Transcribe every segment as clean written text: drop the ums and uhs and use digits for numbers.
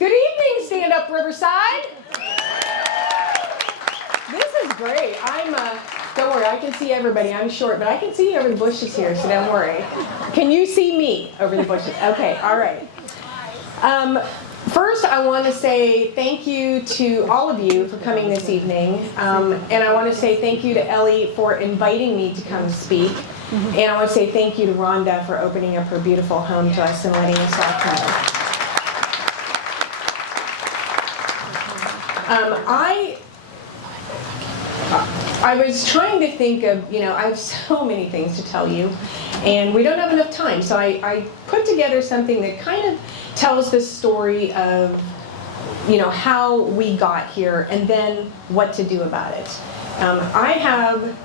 Good evening, Stand Up Riverside. This is great. Don't worry, I can see everybody. I'm short, but I can see you over the bushes here, so don't worry. Can you see me over the bushes? Okay, all right. First, I want to say thank you to all of you for coming this evening. And I want to say thank you to Ellie for inviting me to come speak. And I want to say thank you to Rhonda for opening up her beautiful home to us and letting us all come. I was trying to think of, I have so many things to tell you, and we don't have enough time. So I put together something that kind of tells the story of, how we got here and then what to do about it. I have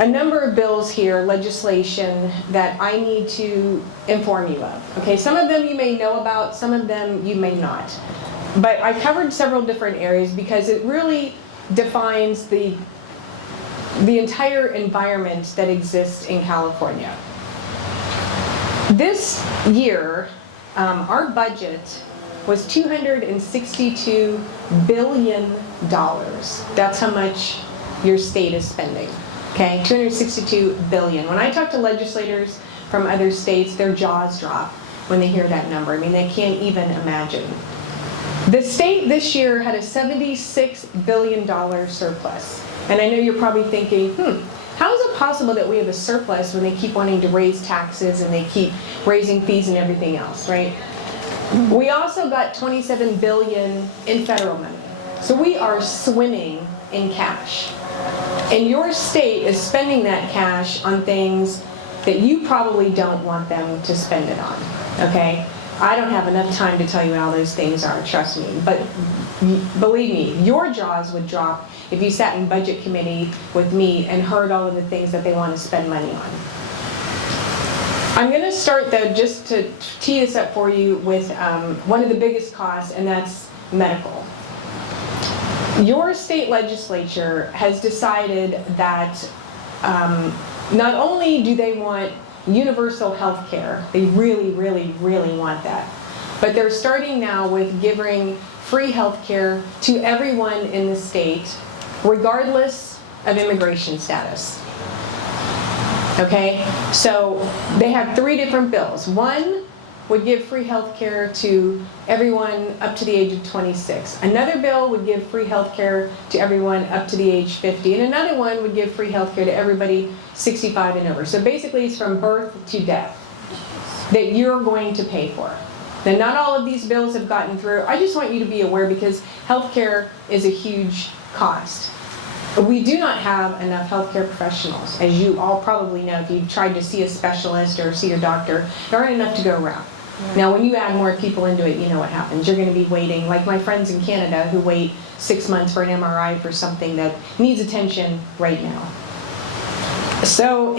a number of bills here, legislation, that I need to inform you of. Okay, some of them you may know about, some of them you may not. But I covered several different areas because it really defines the entire environment that exists in California. This year, our budget was $262 billion. That's how much your state is spending. Okay, $262 billion. When I talk to legislators from other states, their jaws drop when they hear that number. I mean, they can't even imagine. The state this year had a $76 billion surplus. And I know you're probably thinking, how is it possible that we have a surplus when they keep wanting to raise taxes and they keep raising fees and everything else, right? We also got $27 billion in federal money. So we are swimming in cash. And your state is spending that cash on things that you probably don't want them to spend it on, okay? I don't have enough time to tell you what all those things are, trust me. But believe me, your jaws would drop if you sat in budget committee with me and heard all of the things that they want to spend money on. I'm going to start, though, just to tee this up for you with one of the biggest costs, and that's medical. Your state legislature has decided that not only do they want universal health care, they really, really, really want that, but they're starting now with giving free health care to everyone in the state, regardless of immigration status. Okay, so they have three different bills. One would give free health care to everyone up to the age of 26. Another bill would give free health care to everyone up to the age 50. And another one would give free health care to everybody 65 and over. So basically it's from birth to death that you're going to pay for. Now, not all of these bills have gotten through. I just want you to be aware because health care is a huge cost. We do not have enough healthcare professionals, as you all probably know. If you've tried to see a specialist or see your doctor, there aren't enough to go around. Now, when you add more people into it, you know what happens. You're going to be waiting, like my friends in Canada who wait 6 months for an MRI for something that needs attention right now. So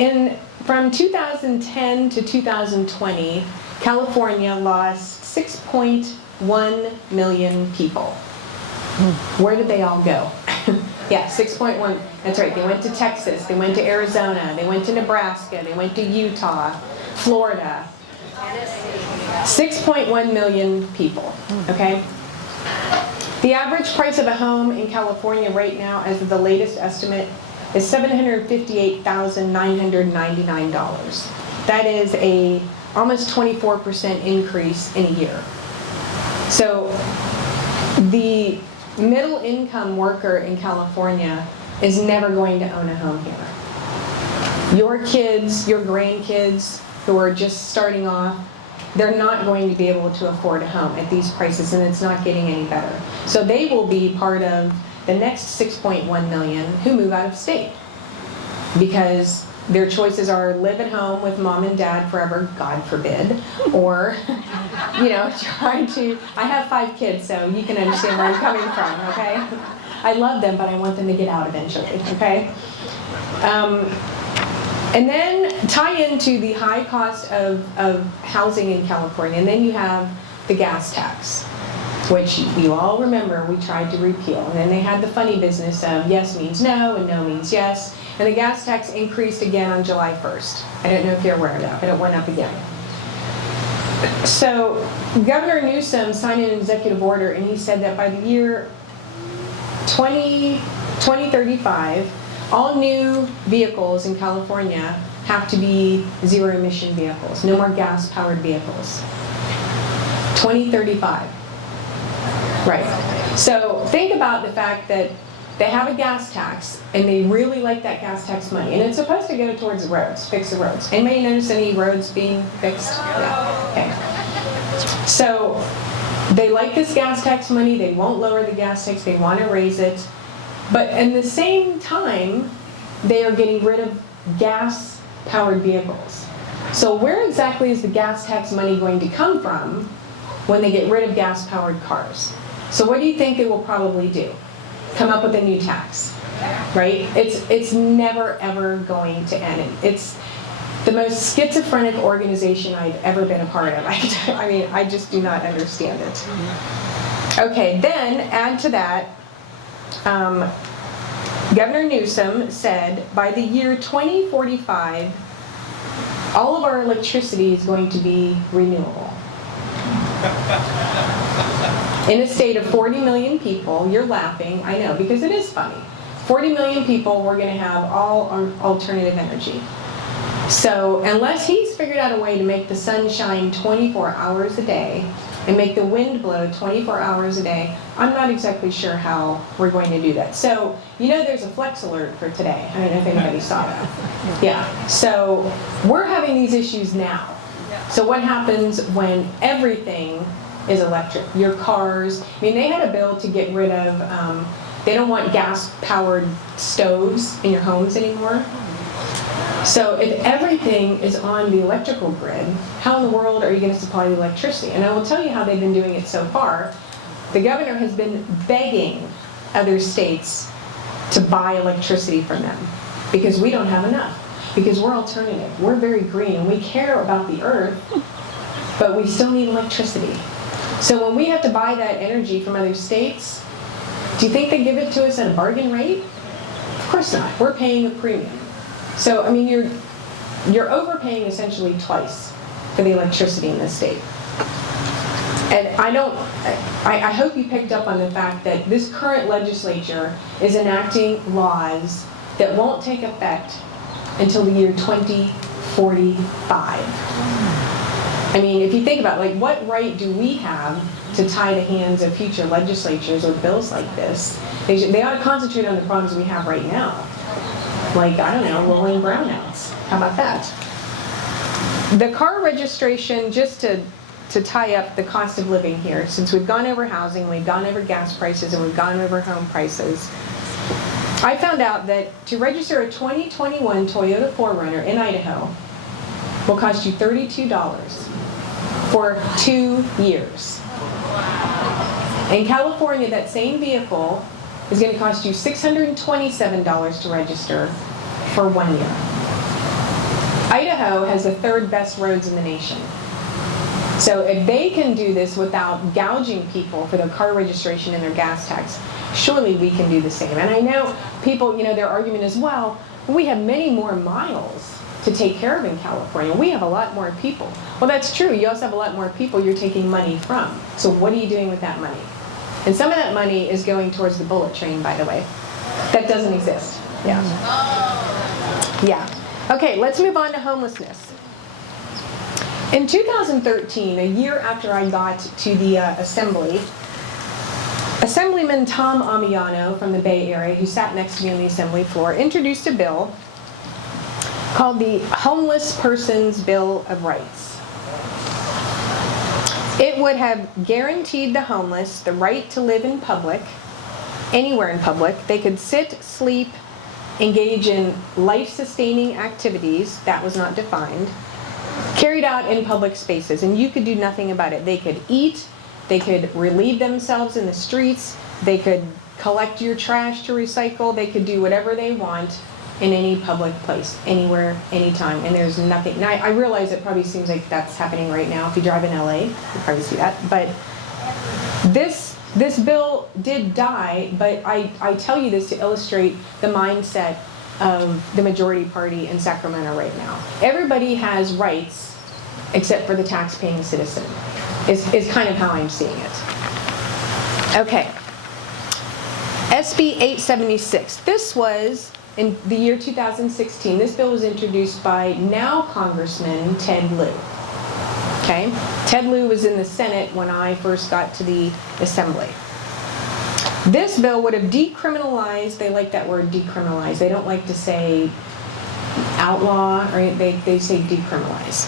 from 2010 to 2020, California lost 6.1 million people. Where did they all go? Yeah, 6.1, that's right. They went to Texas, they went to Arizona, they went to Nebraska, they went to Utah, Florida. 6.1 million people, okay? The average price of a home in California right now, as of the latest estimate, is $758,999. That is a almost 24% increase in a year. So the middle income worker in California is never going to own a home here. Your kids, your grandkids who are just starting off, they're not going to be able to afford a home at these prices, and it's not getting any better. So they will be part of the next 6.1 million who move out of state because their choices are live at home with mom and dad forever, God forbid, or, try to, I have 5 kids, so you can understand where I'm coming from, okay? I love them, but I want them to get out eventually, okay? And then tie into the high cost of housing in California, and then you have the gas tax, which you all remember we tried to repeal. And then they had the funny business of yes means no and no means yes. And the gas tax increased again on July 1st. I don't know if you're aware of that, but it went up again. So Governor Newsom signed an executive order, and he said that by the year 2035, all new vehicles in California have to be zero-emission vehicles, no more gas-powered vehicles. 2035. Right. So think about the fact that they have a gas tax, and they really like that gas tax money. And it's supposed to go towards the roads, fix the roads. Anybody notice any roads being fixed? Yeah. Okay. So they like this gas tax money. They won't lower the gas tax. They want to raise it. But at the same time, they are getting rid of gas-powered vehicles. So where exactly is the gas tax money going to come from when they get rid of gas-powered cars? So what do you think they will probably do? Come up with a new tax, right? It's never, ever going to end. It's the most schizophrenic organization I've ever been a part of. I mean, I just do not understand it. Okay, then add to that, Governor Newsom said by the year 2045, all of our electricity is going to be renewable. In a state of 40 million people, you're laughing, I know, because it is funny. 40 million people, we're going to have all alternative energy. So unless he's figured out a way to make the sun shine 24 hours a day and make the wind blow 24 hours a day, I'm not exactly sure how we're going to do that. So, you know, there's a flex alert for today. I don't know if anybody saw that. Yeah, so we're having these issues now. So what happens when everything is electric? Your cars, I mean, they had a bill to get rid of, they don't want gas-powered stoves in your homes anymore. So if everything is on the electrical grid, how in the world are you going to supply the electricity? And I will tell you how they've been doing it so far. The governor has been begging other states to buy electricity from them because we don't have enough, because we're alternative. We're very green, and we care about the earth, but we still need electricity. So when we have to buy that energy from other states, do you think they give it to us at a bargain rate? Of course not. We're paying a premium. So, I mean, you're overpaying essentially twice for the electricity in this state. And I hope you picked up on the fact that this current legislature is enacting laws that won't take effect until the year 2045. I mean, if you think about, like, what right do we have to tie the hands of future legislatures with bills like this? They ought to concentrate on the problems we have right now. Like, I don't know, rolling brownouts. How about that? The car registration, just to tie up the cost of living here, since we've gone over housing, we've gone over gas prices, and we've gone over home prices, I found out that to register a 2021 Toyota 4Runner in Idaho will cost you $32 for 2 years. In California, that same vehicle is going to cost you $627 to register for 1 year. Idaho has the third best roads in the nation. So if they can do this without gouging people for their car registration and their gas tax, surely we can do the same. And I know people, you know, their argument is, well, we have many more miles to take care of in California. We have a lot more people. Well, that's true. You also have a lot more people you're taking money from. So what are you doing with that money? And some of that money is going towards the bullet train, by the way. That doesn't exist. Yeah. Yeah. Okay, let's move on to homelessness. In 2013, a year after I got to the assembly, Assemblyman Tom Amiano from the Bay Area, who sat next to me on the assembly floor, introduced a bill called the Homeless Persons Bill of Rights. It would have guaranteed the homeless the right to live in public, anywhere in public. They could sit, sleep, engage in life-sustaining activities, that was not defined, carried out in public spaces, and you could do nothing about it. They could eat, they could relieve themselves in the streets, they could collect your trash to recycle, they could do whatever they want in any public place, anywhere, anytime, and there's nothing. Now, I realize it probably seems like that's happening right now. If you drive in LA, you probably see that. But this bill did die, but I tell you this to illustrate the mindset of the majority party in Sacramento right now. Everybody has rights except for the tax-paying citizen. is kind of how I'm seeing it. Okay. SB 876. This was in the year 2016. This bill was introduced by now Congressman Ted Lieu. Okay? Ted Lieu was in the Senate when I first got to the Assembly. This bill would have decriminalized, they like that word decriminalize. They don't like to say outlaw, or they say decriminalize.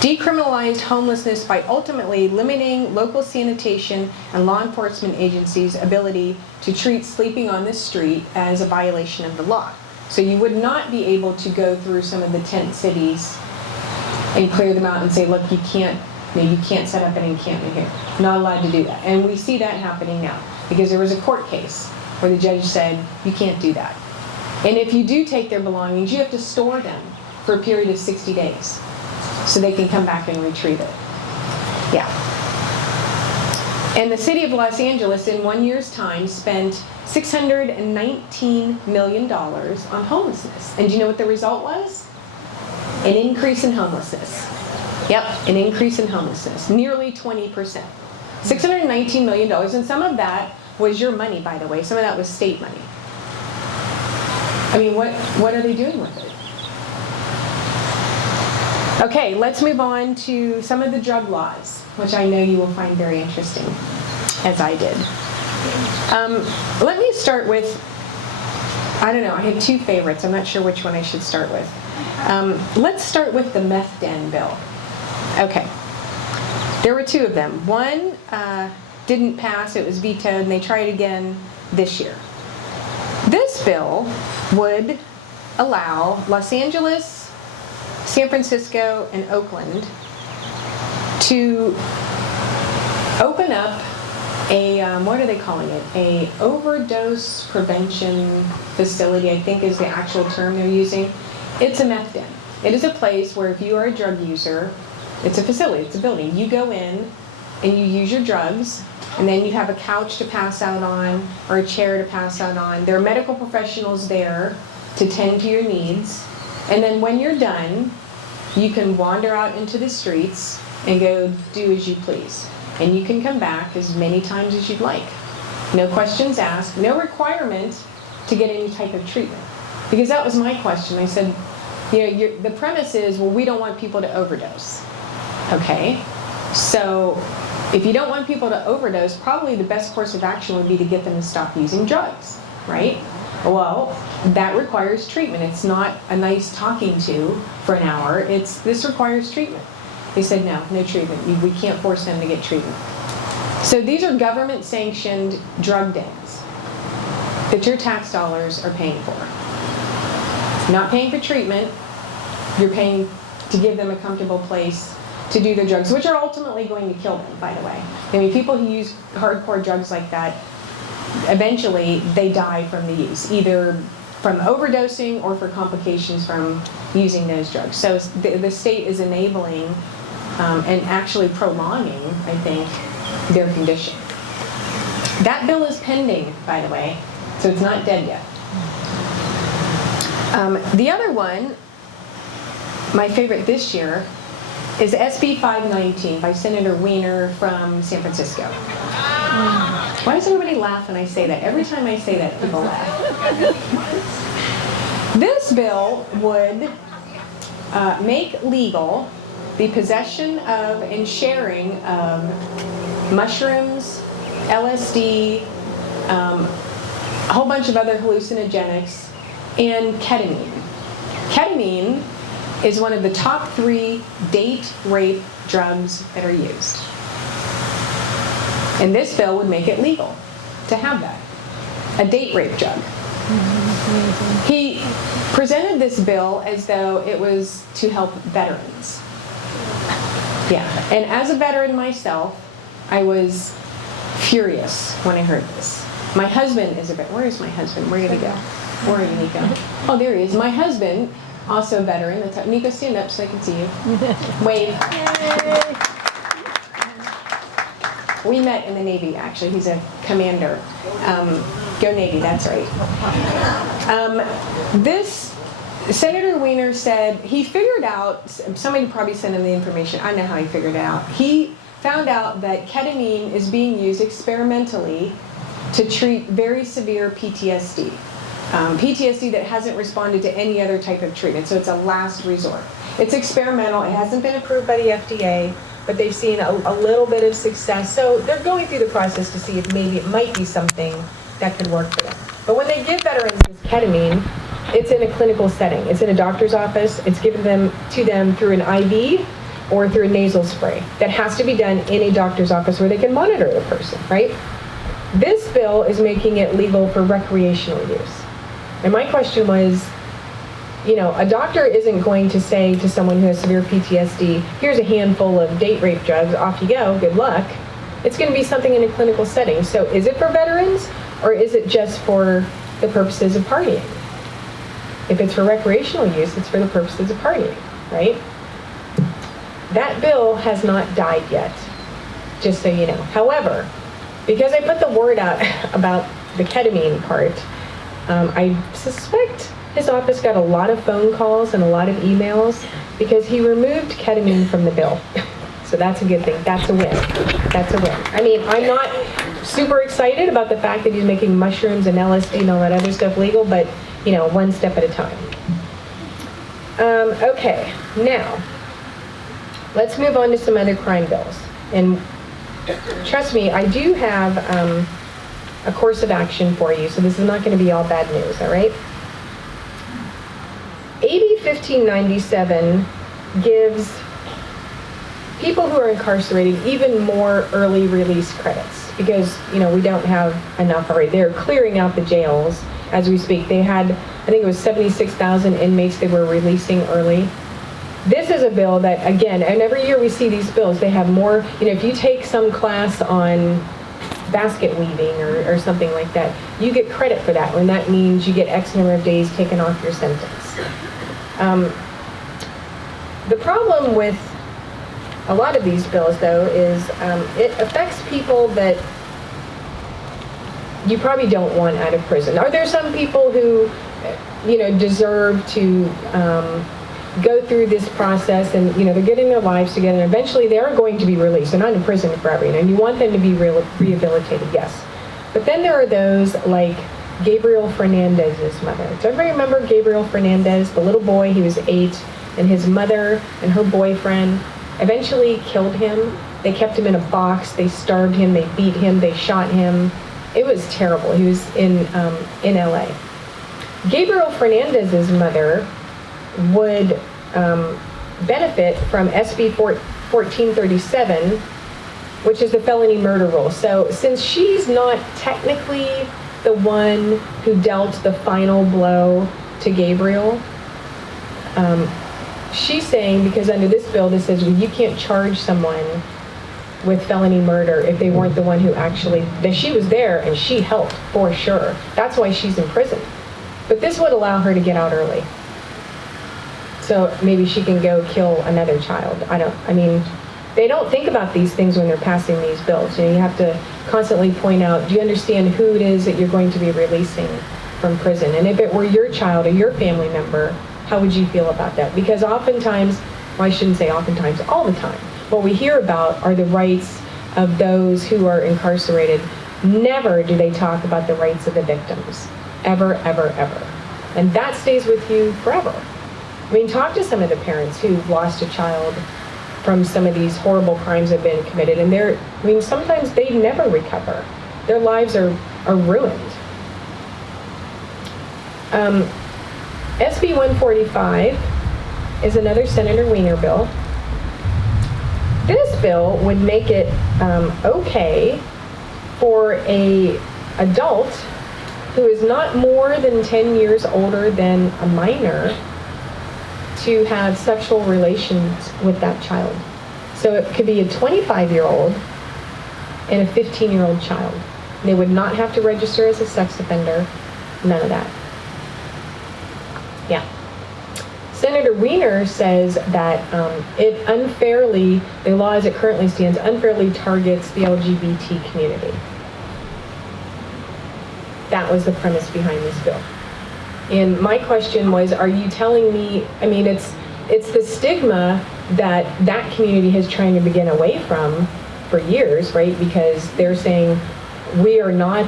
Decriminalized homelessness by ultimately limiting local sanitation and law enforcement agencies' ability to treat sleeping on the street as a violation of the law. So you would not be able to go through some of the tent cities and clear them out and say, look, you can't set up an encampment here. Not allowed to do that. And we see that happening now because there was a court case where the judge said, you can't do that. And if you do take their belongings, you have to store them for a period of 60 days. So they can come back and retrieve it. Yeah. And the city of Los Angeles in 1 year's time spent $619 million on homelessness. And do you know what the result was? An increase in homelessness. Yep, an increase in homelessness. Nearly 20%. $619 million, and some of that was your money, by the way. Some of that was state money. I mean, what are they doing with it? Okay, let's move on to some of the drug laws, which I know you will find very interesting, as I did. Let me start with, I don't know, I have two favorites. I'm not sure which one I should start with. Let's start with the meth den bill. Okay. There were two of them. One didn't pass, it was vetoed, and they tried again this year. This bill would allow Los Angeles, San Francisco, and Oakland to open up a, what are they calling it? A overdose prevention facility, I think is the actual term they're using. It's a meth den. It is a place where if you are a drug user, it's a facility, it's a building. You go in and you use your drugs, and then you have a couch to pass out on or a chair to pass out on. There are medical professionals there to tend to your needs. And then when you're done, you can wander out into the streets and go do as you please. And you can come back as many times as you'd like. No questions asked, no requirement to get any type of treatment. Because that was my question. I said, the premise is, well, we don't want people to overdose. Okay, so if you don't want people to overdose, probably the best course of action would be to get them to stop using drugs, right? Well, that requires treatment. It's not a nice talking to for an hour. This requires treatment. They said, no treatment. We can't force them to get treatment. So these are government-sanctioned drug dens that your tax dollars are paying for. Not paying for treatment, you're paying to give them a comfortable place to do their drugs, which are ultimately going to kill them, by the way. I mean, people who use hardcore drugs like that, eventually they die from the use, either from overdosing or for complications from using those drugs. So the state is enabling and actually prolonging, I think, their condition. That bill is pending, by the way, so it's not dead yet. The other one, my favorite this year, is SB 519 by Senator Weiner from San Francisco. Why does everybody laugh when I say that? Every time I say that, people laugh. This bill would make legal the possession of and sharing of mushrooms, LSD, a whole bunch of other hallucinogenics, and ketamine. Ketamine is one of the top 3 date rape drugs that are used. And this bill would make it legal to have that. A date rape drug. He presented this bill as though it was to help veterans. Yeah, and as a veteran myself, I was furious when I heard this. My husband is a veteran. Where is my husband? Where did he go? Where did he go? Oh, there he is. My husband, also a veteran. That's Nico, stand up so I can see you. Wave. Yay. We met in the Navy, actually. He's a commander. Go Navy, that's right. This Senator Weiner said he figured out, somebody probably sent him the information, I know how he figured it out. He found out that ketamine is being used experimentally to treat very severe PTSD. PTSD that hasn't responded to any other type of treatment, so it's a last resort. It's experimental, it hasn't been approved by the FDA, but they've seen a little bit of success, so they're going through the process to see if maybe it might be something that could work for them. But when they give veterans this ketamine, it's in a clinical setting. It's in a doctor's office. It's given to them through an IV or through a nasal spray. That has to be done in a doctor's office where they can monitor the person, right? This bill is making it legal for recreational use. And my question was, a doctor isn't going to say to someone who has severe PTSD, here's a handful of date rape drugs, off you go, good luck. It's going to be something in a clinical setting. So is it for veterans, or is it just for the purposes of partying? If it's for recreational use, it's for the purposes of partying, right? That bill has not died yet, just so you know. However, because I put the word out about the ketamine part, I suspect his office got a lot of phone calls and a lot of emails because he removed ketamine from the bill. So that's a good thing. That's a win. That's a win. I mean, I'm not super excited about the fact that he's making mushrooms and LSD and all that other stuff legal, but, one step at a time. Okay, now, let's move on to some other crime bills. And trust me, I do have a course of action for you, so this is not going to be all bad news, all right? AB 1597 gives people who are incarcerated even more early release credits because, we don't have enough already. They're clearing out the jails as we speak. They had, I think it was 76,000 inmates they were releasing early. This is a bill that, again, and every year we see these bills, they have more, if you take some class on basket weaving or something like that, you get credit for that, and that means you get X number of days taken off your sentence. The problem with a lot of these bills, though, is it affects people that you probably don't want out of prison. Are there some people who, deserve to go through this process and, they're getting their lives together, and eventually they're going to be released. They're not in prison forever, and you want them to be rehabilitated, yes. But then there are those like Gabriel Fernandez's mother. Does everybody remember Gabriel Fernandez, the little boy? He was 8, and his mother and her boyfriend eventually killed him. They kept him in a box. They starved him. They beat him. They shot him. It was terrible. He was in LA. Gabriel Fernandez's mother would benefit from SB 1437, which is the felony murder rule. So since she's not technically the one who dealt the final blow to Gabriel, she's saying, because under this bill that says, well, you can't charge someone with felony murder if they weren't the one who actually, that she was there and she helped for sure. That's why she's in prison. But this would allow her to get out early. So maybe she can go kill another child. They don't think about these things when they're passing these bills. You have to constantly point out, do you understand who it is that you're going to be releasing from prison? And if it were your child or your family member, how would you feel about that? Because oftentimes, well, I shouldn't say oftentimes, all the time, what we hear about are the rights of those who are incarcerated. Never do they talk about the rights of the victims. Ever, ever, ever. And that stays with you forever. Talk to some of the parents who've lost a child from some of these horrible crimes that have been committed, and sometimes they never recover. Their lives are ruined. SB 145 is another Senator Wiener bill. This bill would make it okay for a adult who is not more than 10 years older than a minor to have sexual relations with that child. So it could be a 25-year-old and a 15-year-old child. They would not have to register as a sex offender, none of that. Yeah. Senator Wiener says that it unfairly, the law as it currently stands, unfairly targets the LGBT community. That was the premise behind this bill. And my question was, are you telling me, it's the stigma that community is trying to begin away from, for years, right? Because they're saying we are not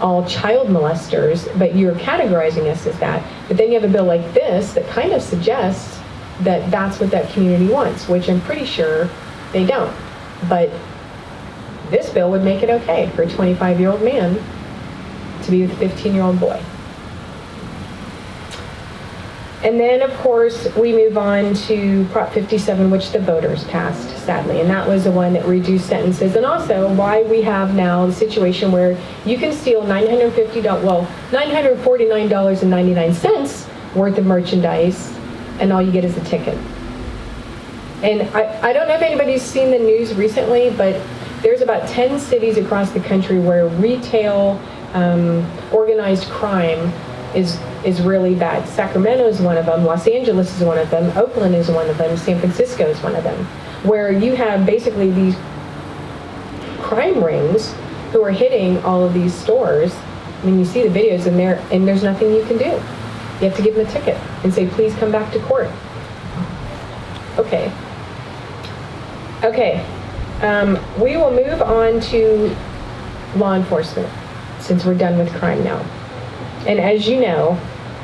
all child molesters, but you're categorizing us as that. But then you have a bill like this that kind of suggests that that's what that community wants, which I'm pretty sure they don't. But this bill would make it okay for a 25-year-old man to be with a 15-year-old boy. And then, of course, we move on to Prop 57, which the voters passed, sadly. And that was the one that reduced sentences. And also why we have now the situation where you can steal $949.99 worth of merchandise, and all you get is a ticket. And I don't know if anybody's seen the news recently, but there's about 10 cities across the country where retail organized crime is really bad. Sacramento is one of them, Los Angeles is one of them, Oakland is one of them, San Francisco is one of them, where you have basically these crime rings who are hitting all of these stores. I mean, you see the videos and there's nothing you can do. You have to give them a ticket and say, please come back to court. Okay. We will move on to law enforcement, since we're done with crime now. And as you know,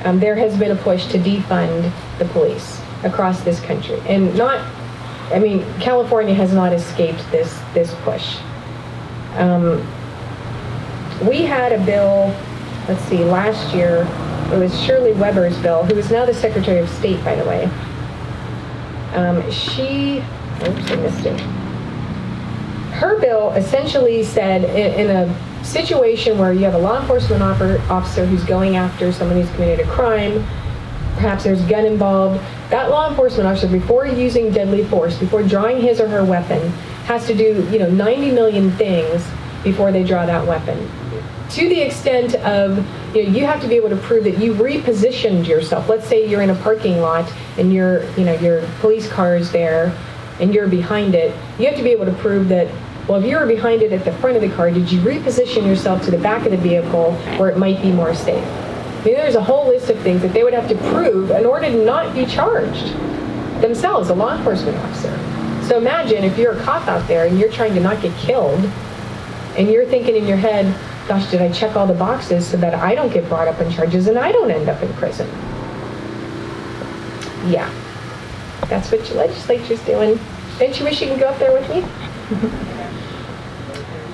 there has been a push to defund the police across this country. And California has not escaped this push. We had a bill, last year, it was Shirley Weber's bill, who is now the Secretary of State, by the way. I missed it. Her bill essentially said in a situation where you have a law enforcement officer who's going after someone who's committed a crime, perhaps there's a gun involved, that law enforcement officer, before using deadly force, before drawing his or her weapon, has to do 90 million things before they draw that weapon. To the extent of, you have to be able to prove that you repositioned yourself. Let's say you're in a parking lot and your police car is there and you're behind it. You have to be able to prove that, well, if you were behind it at the front of the car, did you reposition yourself to the back of the vehicle where it might be more safe? There's a whole list of things that they would have to prove in order to not be charged themselves, a law enforcement officer. So imagine if you're a cop out there and you're trying to not get killed and you're thinking in your head, gosh, did I check all the boxes so that I don't get brought up on charges and I don't end up in prison? Yeah, that's what your legislature's doing. Don't you wish you could go up there with me?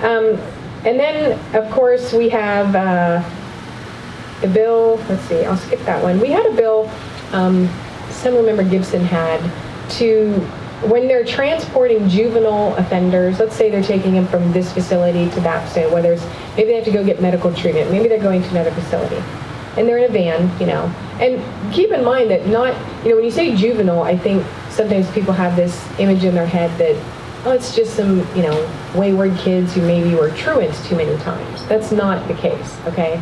And then, of course, we have the bill, I'll skip that one. We had a bill, Assemblymember Gibson had, to, when they're transporting juvenile offenders, let's say they're taking them from this facility to that facility, whether it's, maybe they have to go get medical treatment, maybe they're going to another facility, and they're in a van, And keep in mind that when you say juvenile, I think sometimes people have this image in their head that, oh, it's just some, wayward kids who maybe were truants too many times. That's not the case, okay?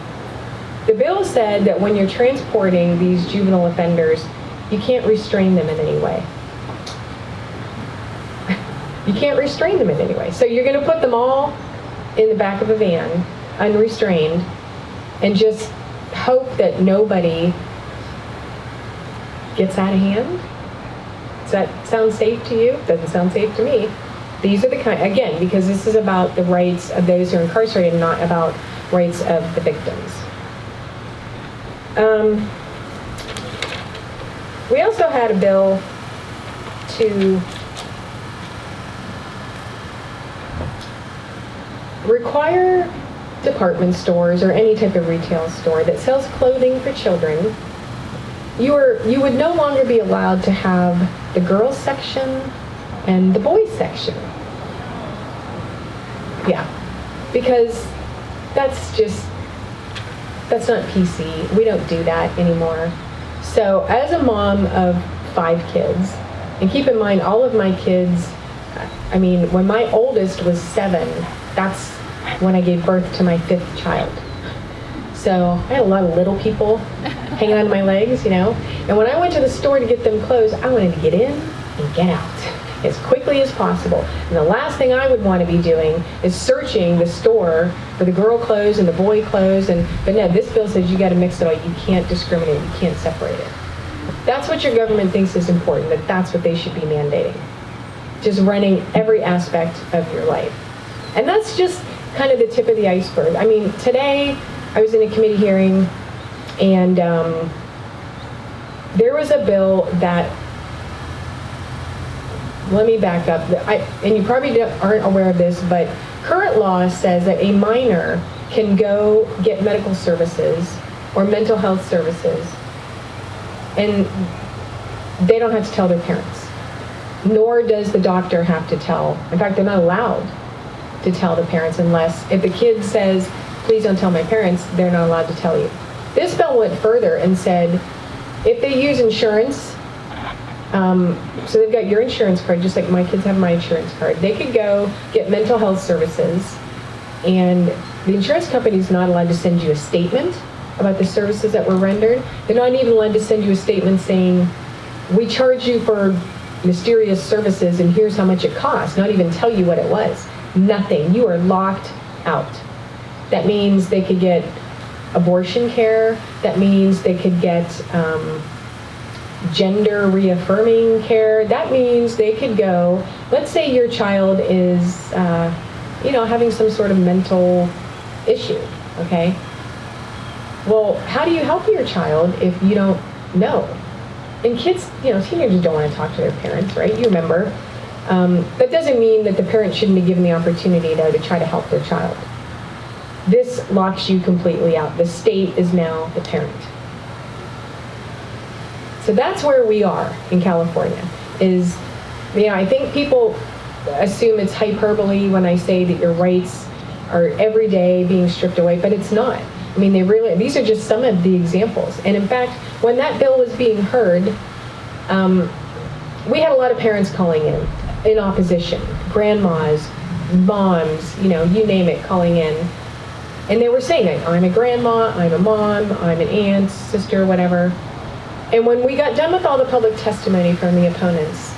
The bill said that when you're transporting these juvenile offenders, you can't restrain them in any way. You can't restrain them in any way. So you're going to put them all in the back of a van, unrestrained, and just hope that nobody gets out of hand? Does that sound safe to you? Doesn't sound safe to me. These are the kind, again, because this is about the rights of those who are incarcerated, not about rights of the victims. We also had a bill to require department stores or any type of retail store that sells clothing for children, you would no longer be allowed to have the girls section and the boys section. Yeah, because that's not PC. We don't do that anymore. So as a mom of 5 kids, and keep in mind all of my kids, when my oldest was 7, that's when I gave birth to my 5th child. So I had a lot of little people hanging on my legs, And when I went to the store to get them clothes, I wanted to get in and get out as quickly as possible. And the last thing I would want to be doing is searching the store for the girl clothes and the boy clothes. But no, this bill says you got to mix it all. You can't discriminate. You can't separate it. That's what your government thinks is important, that's what they should be mandating. just running every aspect of your life. And that's just kind of the tip of the iceberg. I mean, today I was in a committee hearing, and there was a bill that, let me back up, and you probably aren't aware of this, but current law says that a minor can go get medical services or mental health services, and they don't have to tell their parents, nor does the doctor have to tell. In fact, they're not allowed to tell the parents unless, if the kid says, please don't tell my parents, they're not allowed to tell you. This bill went further and said, if they use insurance, so they've got your insurance card, just like my kids have my insurance card, they could go get mental health services, and the insurance company's not allowed to send you a statement about the services that were rendered. They're not even allowed to send you a statement saying, we charge you for mysterious services and here's how much it costs, not even tell you what it was. Nothing. You are locked out. That means they could get abortion care. That means they could get gender reaffirming care. That means they could go, let's say your child is, having some sort of mental issue, okay? Well, how do you help your child if you don't know? And kids, teenagers don't want to talk to their parents, right? You remember. That doesn't mean that the parent shouldn't be given the opportunity, though, to try to help their child. This locks you completely out. The state is now the parent. So that's where we are in California. I think people assume it's hyperbole when I say that your rights are every day being stripped away, but it's not. I mean, these are just some of the examples. And in fact, when that bill was being heard, we had a lot of parents calling in opposition, grandmas, moms, you name it, calling in. And they were saying, I'm a grandma, I'm a mom, I'm an aunt, sister, whatever. And when we got done with all the public testimony from the opponents,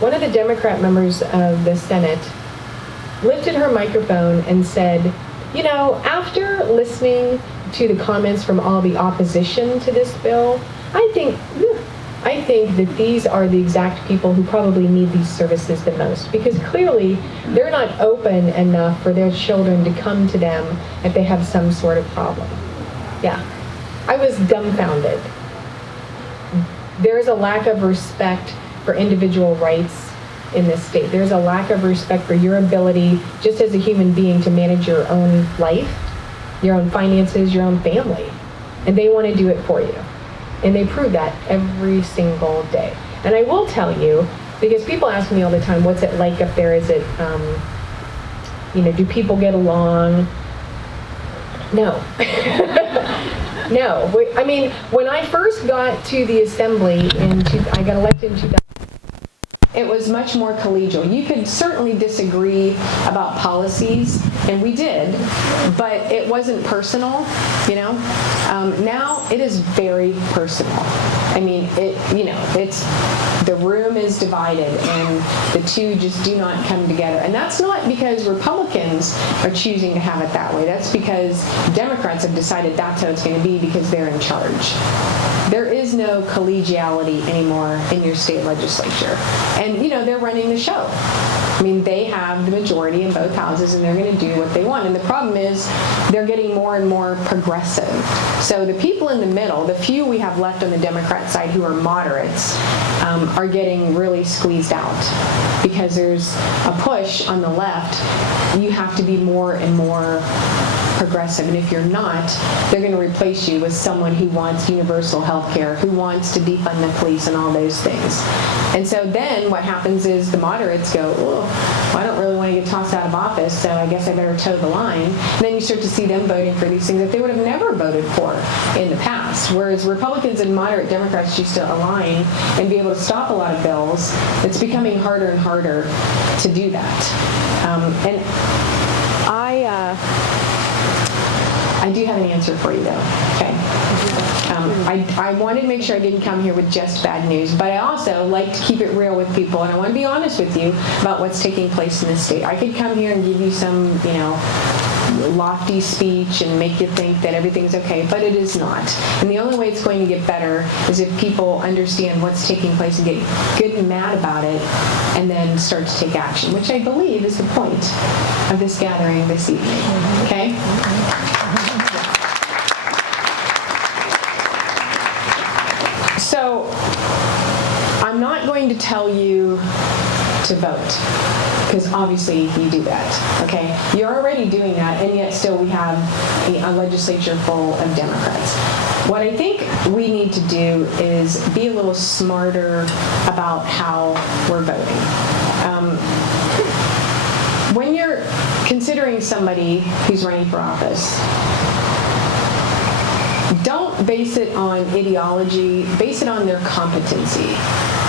one of the Democrat members of the Senate lifted her microphone and said, after listening to the comments from all the opposition to this bill, I think that these are the exact people who probably need these services the most, because clearly they're not open enough for their children to come to them if they have some sort of problem. Yeah, I was dumbfounded. There's a lack of respect for individual rights in this state. There's a lack of respect for your ability, just as a human being, to manage your own life, your own finances, your own family. And they want to do it for you. And they prove that every single day. And I will tell you, because people ask me all the time, what's it like up there? Is it, do people get along? No. No. I mean, when I first got to the assembly, I got elected in 2000. It was much more collegial. You could certainly disagree about policies, and we did, but it wasn't personal, Now it is very personal. I mean, the room is divided, and the two just do not come together. And that's not because Republicans are choosing to have it that way. That's because Democrats have decided that's how it's going to be because they're in charge. There is no collegiality anymore in your state legislature. And, they're running the show. I mean, they have the majority in both houses, and they're going to do what they want. And the problem is they're getting more and more progressive. So the people in the middle, the few we have left on the Democrat side who are moderates, are getting really squeezed out because there's a push on the left. You have to be more and more progressive, and if you're not, they're going to replace you with someone who wants universal health care, who wants to defund the police and all those things. And so then what happens is the moderates go, well, I don't really want to get tossed out of office, so I guess I better toe the line. And then you start to see them voting for these things that they would have never voted for in the past. Whereas Republicans and moderate Democrats used to align and be able to stop a lot of bills, it's becoming harder and harder to do that. And I do have an answer for you, though. Okay. I wanted to make sure I didn't come here with just bad news, but I also like to keep it real with people, and I want to be honest with you about what's taking place in this state. I could come here and give you some, lofty speech and make you think that everything's okay, but it is not. And the only way it's going to get better is if people understand what's taking place and get good and mad about it, and then start to take action, which I believe is the point of this gathering this evening. Okay? So, I'm not going to tell you to vote, because obviously you do that, okay? You're already doing that, and yet still we have a legislature full of Democrats. What I think we need to do is be a little smarter about how we're voting. When you're considering somebody who's running for office, don't base it on ideology, base it on their competency,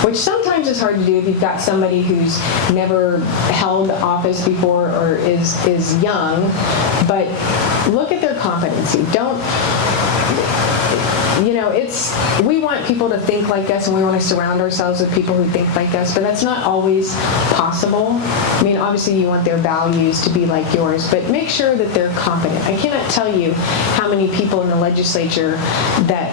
which sometimes is hard to do if you've got somebody who's never held office before or is young, but look at their competency. Don't, we want people to think like us, and we want to surround ourselves with people who think like us, but that's not always possible. I mean, obviously you want their values to be like yours, but make sure that they're competent. I cannot tell you how many people in the legislature that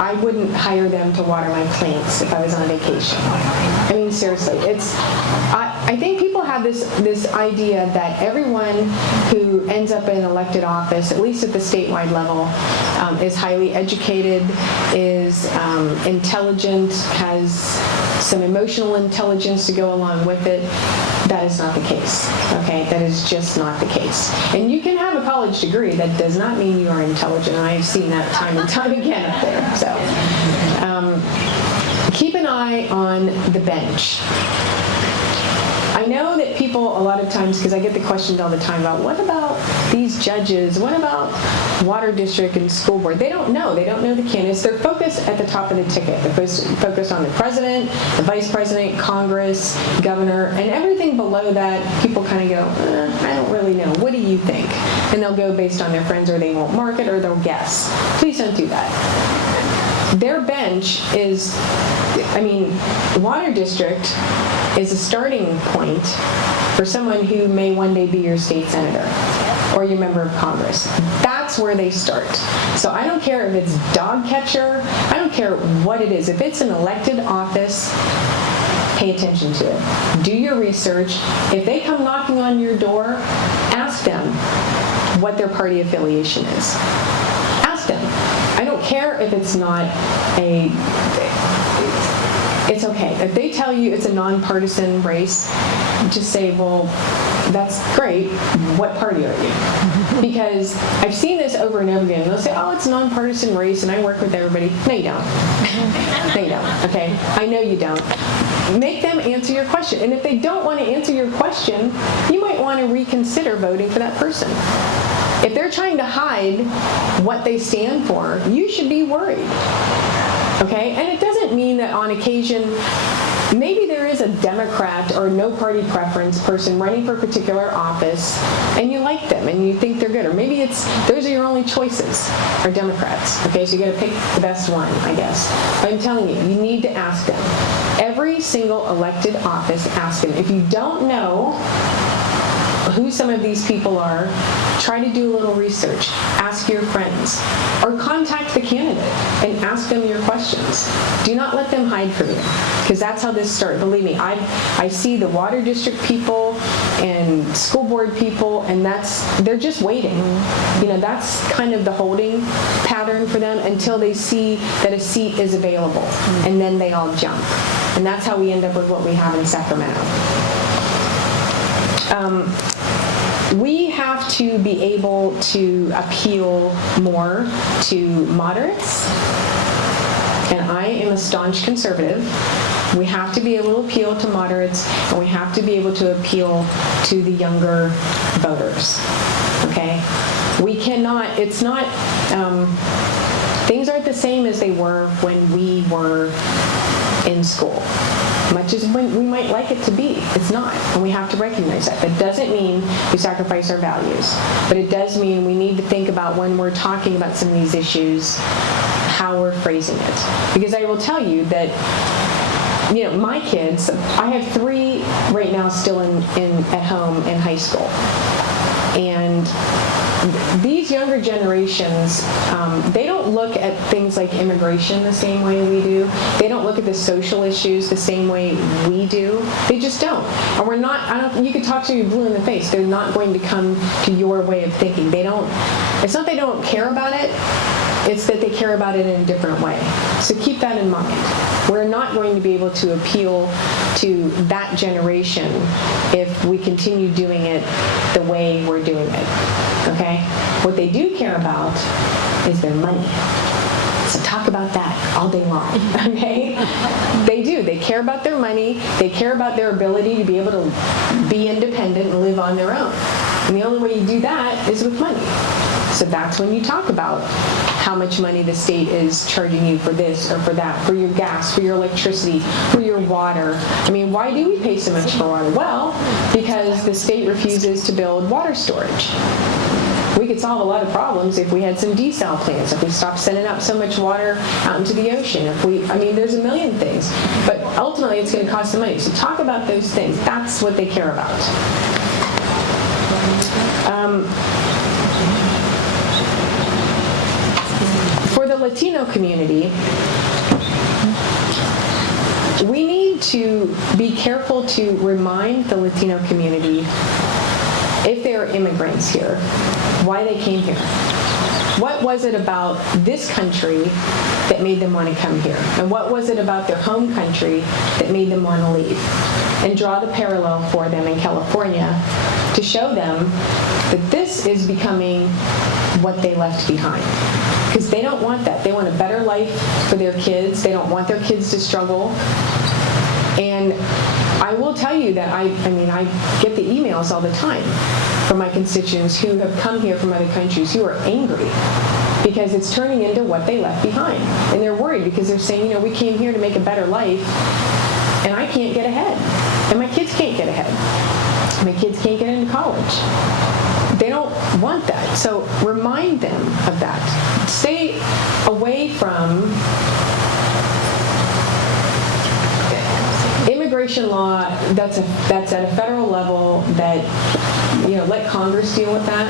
I wouldn't hire them to water my plants if I was on vacation. I mean, seriously, I think people have this idea that everyone who ends up in elected office, at least at the statewide level, is highly educated, is intelligent, has some emotional intelligence to go along with it. That is not the case, okay? That is just not the case. And you can have a college degree. That does not mean you are intelligent. I've seen that time and time again up there. So keep an eye on the bench. I know that people, a lot of times, because I get the questions all the time about, what about these judges? What about water district and school board? They don't know. They don't know the candidates. They're focused at the top of the ticket. They're focused on the president, the vice president, Congress, governor, and everything below that, people kind of go, I don't really know. What do you think? And they'll go based on their friends, or they won't mark it, or they'll guess. Please don't do that. Their bench is, water district is a starting point for someone who may one day be your state senator or your member of Congress. That's where they start. So I don't care if it's dog catcher, I don't care what it is. If it's an elected office, pay attention to it. Do your research. If they come knocking on your door, ask them what their party affiliation is. Ask them. I don't care if it's not it's okay. If they tell you it's a nonpartisan race, just say, well, that's great. What party are you? Because I've seen this over and over again. They'll say, oh, it's a nonpartisan race and I work with everybody. No, you don't. No, you don't. Okay? I know you don't. Make them answer your question. And if they don't want to answer your question, you might want to reconsider voting for that person. If they're trying to hide what they stand for, you should be worried. Okay? And it doesn't mean that on occasion, maybe there is a Democrat or no party preference person running for a particular office, and you like them and you think they're good. Or maybe those are your only choices, are Democrats. Okay? So you got to pick the best one, I guess. But I'm telling you, you need to ask them. Every single elected office, ask them. If you don't know who some of these people are, try to do a little research. Ask your friends. Or contact the candidate and ask them your questions. Do not let them hide from you, because that's how this starts. Believe me, I see the water district people and school board people, and they're just waiting. That's kind of the holding pattern for them until they see that a seat is available, and then they all jump. And that's how we end up with what we have in Sacramento. We have to be able to appeal more to moderates, and I am a staunch conservative. We have to be able to appeal to moderates, and we have to be able to appeal to the younger voters, okay? We cannot, things aren't the same as they were when we were in school. Much as we might like it to be, it's not, and we have to recognize that. That doesn't mean we sacrifice our values, but it does mean we need to think about, when we're talking about some of these issues, how we're phrasing it. Because I will tell you that, my kids, I have 3 right now still at home in high school. And these younger generations, they don't look at things like immigration the same way we do. They don't look at the social issues the same way we do. They just don't. And we're not, you could talk to you blue in the face. They're not going to come to your way of thinking. It's not they don't care about it. It's that they care about it in a different way. So keep that in mind. We're not going to be able to appeal to that generation if we continue doing it the way we're doing it. Okay? What they do care about is their money. So talk about that all day long, okay? They do. They care about their money. They care about their ability to be able to be independent and live on their own. And the only way you do that is with money. So that's when you talk about how much money the state is charging you for this or for that, for your gas, for your electricity, for your water. I mean, why do we pay so much for water? Well, because the state refuses to build water storage. We could solve a lot of problems if we had some desal plants, if we stopped sending out so much water out into the ocean, there's a million things. But ultimately, it's going to cost some money. So talk about those things. That's what they care about. For the Latino community, we need to be careful to remind the Latino community, if they are immigrants here, why they came here. What was it about this country that made them want to come here? And what was it about their home country that made them want to leave? And draw the parallel for them in California to show them that this is becoming what they left behind. Because they don't want that. They want a better life for their kids. They don't want their kids to struggle. And I will tell you that I get the emails all the time from my constituents who have come here from other countries who are angry because it's turning into what they left behind. And they're worried because they're saying, we came here to make a better life, and I can't get ahead. And my kids can't get ahead. My kids can't get into college. They don't want that. So remind them of that. Stay away from immigration law that's at a federal level that, let Congress deal with that.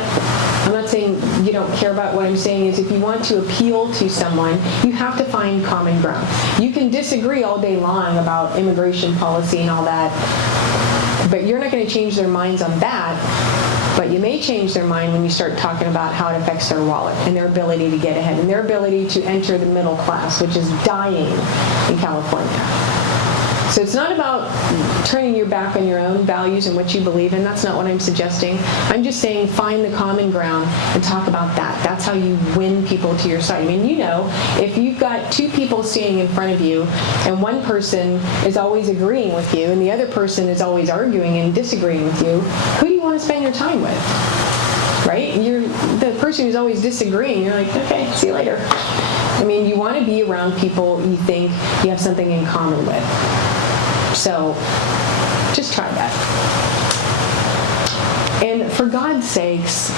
I'm not saying you don't care about what I'm saying is if you want to appeal to someone, you have to find common ground. You can disagree all day long about immigration policy and all that, but you're not going to change their minds on that. But you may change their mind when you start talking about how it affects their wallet and their ability to get ahead and their ability to enter the middle class, which is dying in California. So it's not about turning your back on your own values and what you believe in. That's not what I'm suggesting. I'm just saying find the common ground and talk about that. That's how you win people to your side. If you've got two people standing in front of you and one person is always agreeing with you and the other person is always arguing and disagreeing with you, who do you want to spend your time with? Right? You're the person who's always disagreeing. You're like, okay, see you later. You want to be around people you think you have something in common with. So just try that. And for God's sakes,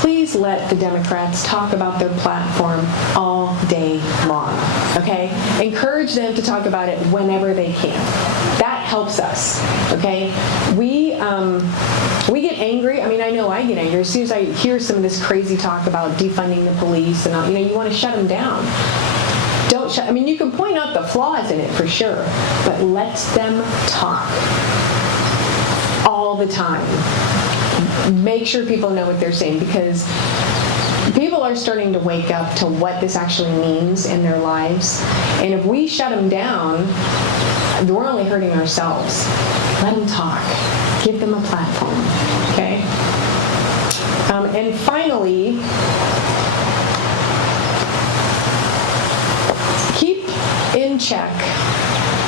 please let the Democrats talk about their platform all day long, okay? Encourage them to talk about it whenever they can. That helps us, okay? We get angry. I know I get angry. As soon as I hear some of this crazy talk about defunding the police and all, you want to shut them down. You can point out the flaws in it for sure, but let them talk all the time. Make sure people know what they're saying because people are starting to wake up to what this actually means in their lives. And if we shut them down, we're only hurting ourselves. Let them talk. Give them a platform, okay? And finally, keep in check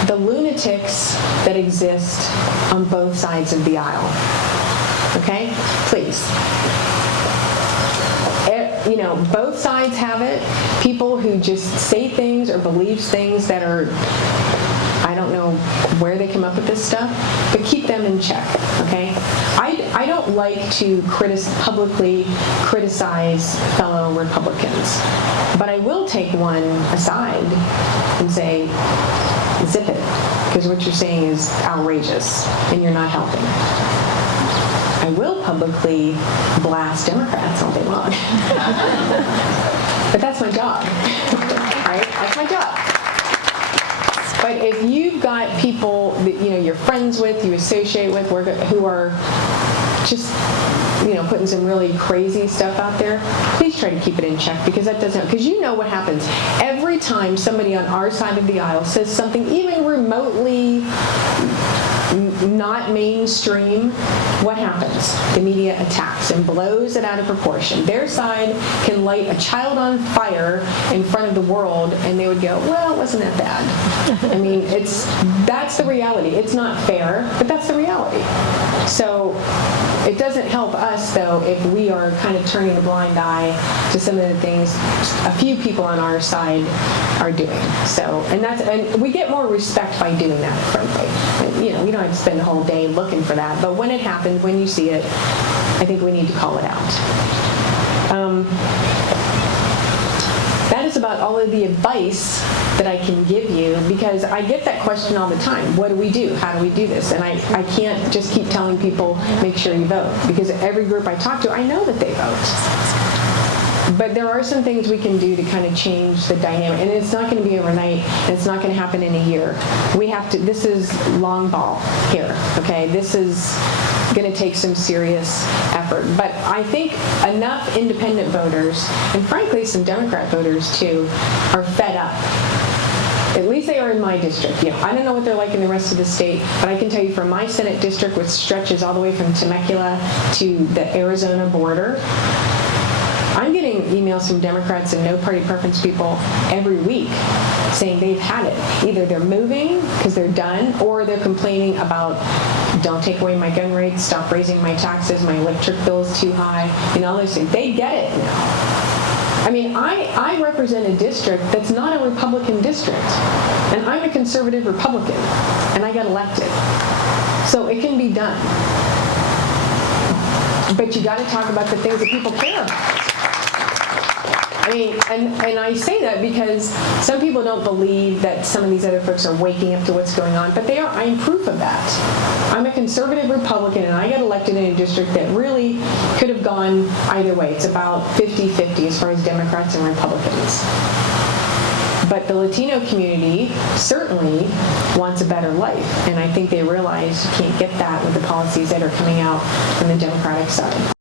the lunatics that exist on both sides of the aisle. Okay? Please. Both sides have it. People who just say things or believe things that are, I don't know where they come up with this stuff, but keep them in check, okay? I don't like to publicly criticize fellow Republicans, but I will take one aside and say, zip it, because what you're saying is outrageous and you're not helping. I will publicly blast Democrats all day long. But that's my job, right? That's my job. But if you've got people that you're friends with, you associate with, who are just putting some really crazy stuff out there, please try to keep it in check, because that doesn't, because what happens every time somebody on our side of the aisle says something even remotely not mainstream. What happens? The media attacks and blows it out of proportion. Their side can light a child on fire in front of the world, and they would go, well, it wasn't that bad. I mean, that's the reality. It's not fair, but that's the reality. So it doesn't help us, though, if we are kind of turning a blind eye to some of the things a few people on our side are doing. So, and we get more respect by doing that, frankly. And, we don't have to spend the whole day looking for that, but when it happens, when you see it, I think we need to call it out. That is about all of the advice that I can give you, because I get that question all the time. What do we do? How do we do this? And I can't just keep telling people, make sure you vote, because every group I talk to, I know that they vote. But there are some things we can do to kind of change the dynamic, and it's not going to be overnight, and it's not going to happen in a year. We have to, this is long ball here, okay? This is going to take some serious effort. But I think enough independent voters, and frankly some Democrat voters too, are fed up. At least they are in my district. I don't know what they're like in the rest of the state, but I can tell you from my Senate district, which stretches all the way from Temecula to the Arizona border, I'm getting emails from Democrats and no party preference people every week saying they've had it. Either they're moving because they're done, or they're complaining about, don't take away my gun rates, stop raising my taxes, my electric bill is too high, all those things. They get it now. I mean, I represent a district that's not a Republican district, and I'm a conservative Republican, and I got elected. So it can be done. But you got to talk about the things that people care about. I mean, and I say that because some people don't believe that some of these other folks are waking up to what's going on, but they are. I'm proof of that. I'm a conservative Republican, and I got elected in a district that really could have gone either way. It's about 50-50 as far as Democrats and Republicans. But the Latino community certainly wants a better life, and I think they realize you can't get that with the policies that are coming out from the Democratic side.